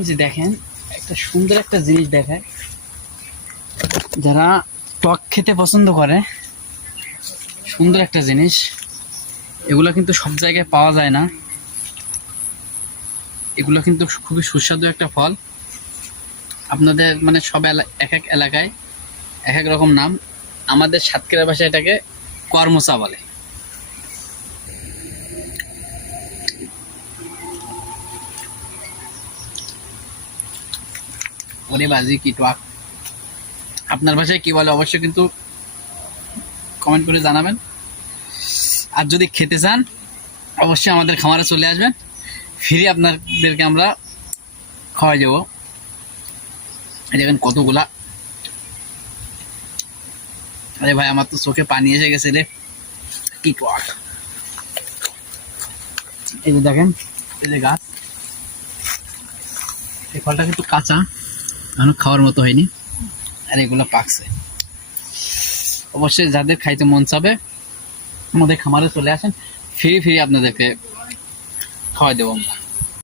এই যে দেখেন একটা সুন্দর একটা জিনিস দেখায়, যারা টক খেতে পছন্দ করে, সুন্দর একটা জিনিস। এগুলো কিন্তু সব জায়গায় পাওয়া যায় না, এগুলো কিন্তু খুবই সুস্বাদু একটা ফল। আপনাদের মানে সব এক এক এলাকায় এক এক রকম নাম। আমাদের সাতক্ষীরা ভাষায় এটাকে কর্মচা বলে। ওরে বাজি কি টক! আপনার ভাষায় কি বলে অবশ্যই কিন্তু কমেন্ট করে জানাবেন। আর যদি খেতে চান অবশ্যই আমাদের খামারে চলে আসবেন, ফ্রি আপনাদেরকে আমরা খাওয়াই যাবো। দেখেন কতগুলা! আরে ভাই আমার তো চোখে পানি এসে গেছে রে, কি টক! এই যে দেখেন, এই যে গাছ, এই ফলটা কিন্তু কাঁচা, এখনো খাওয়ার মতো হয়নি, আর এগুলো পাকছে। অবশ্যই যাদের খাইতে মন চাবে আমাদের খামারে চলে আসেন, ফ্রি আপনাদেরকে খাওয়াই দেবো আমরা।